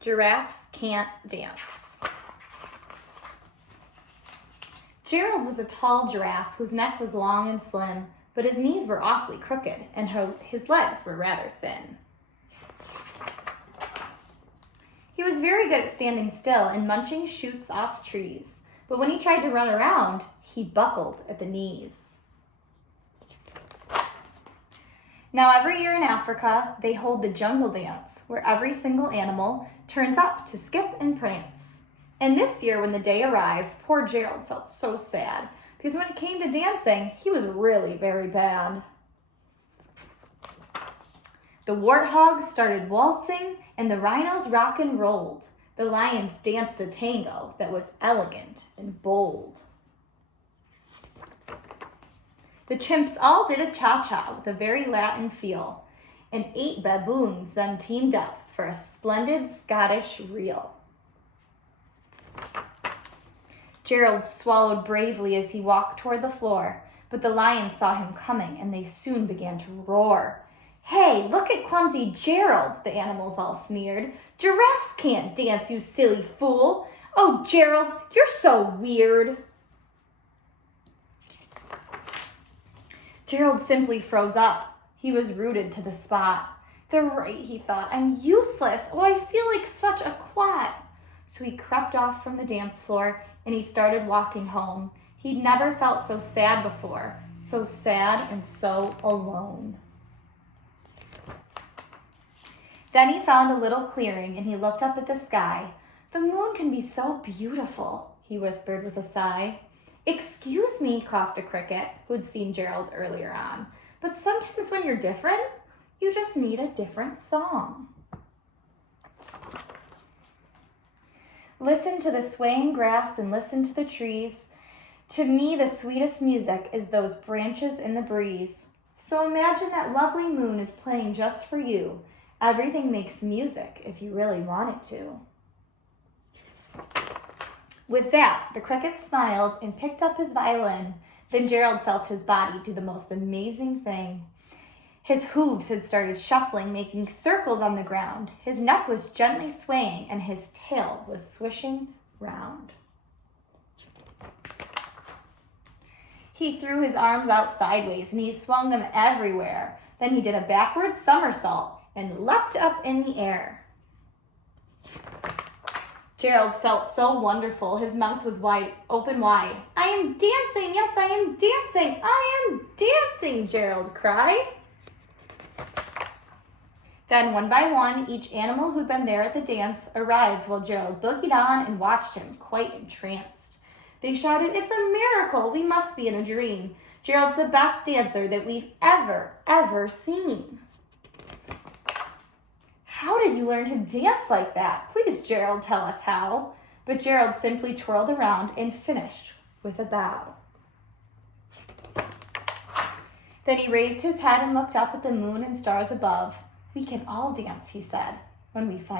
Giraffes can't dance. Gerald was a tall giraffe whose neck was long and slim, but his knees were awfully crooked and his legs were rather thin. He was very good at standing still and munching shoots off trees, but when he tried to run around, he buckled at the knees. Now every year in Africa, they hold the jungle dance, where every single animal turns up to skip and prance. And this year, when the day arrived, poor Gerald felt so sad, because when it came to dancing, he was really very bad. The warthogs started waltzing, and the rhinos rock and rolled. The lions danced a tango that was elegant and bold. The chimps all did a cha-cha with a very Latin feel, and 8 baboons then teamed up for a splendid Scottish reel. Gerald swallowed bravely as he walked toward the floor, but the lions saw him coming, and they soon began to roar. "Hey, look at clumsy Gerald," the animals all sneered. "Giraffes can't dance, you silly fool. Oh, Gerald, you're so weird." Gerald simply froze up. He was rooted to the spot. "They're right," he thought. "I'm useless. Oh, I feel like such a clot." So he crept off from the dance floor and he started walking home. He'd never felt so sad before, so sad and so alone. Then he found a little clearing and he looked up at the sky. "The moon can be so beautiful," he whispered with a sigh. "Excuse me," coughed a cricket who'd seen Gerald earlier on, "but sometimes when you're different, you just need a different song." Listen to the swaying grass and listen to the trees. To me, the sweetest music is those branches in the breeze. So imagine that lovely moon is playing just for you. Everything makes music if you really want it to. With that, the cricket smiled and picked up his violin. Then Gerald felt his body do the most amazing thing. His hooves had started shuffling, making circles on the ground. His neck was gently swaying, and his tail was swishing round. He threw his arms out sideways, and he swung them everywhere. Then he did a backward somersault and leapt up in the air. Gerald felt so wonderful. His mouth was open wide. "I am dancing! Yes, I am dancing! I am dancing!" Gerald cried. Then, one by one, each animal who'd been there at the dance arrived while Gerald boogied on and watched him, quite entranced. They shouted, "It's a miracle! We must be in a dream. Gerald's the best dancer that we've ever seen." "How did you learn to dance like that? Please, Gerald, tell us how." But Gerald simply twirled around and finished with a bow. Then he raised his head and looked up at the moon and stars above. "We can all dance," he said, "when we find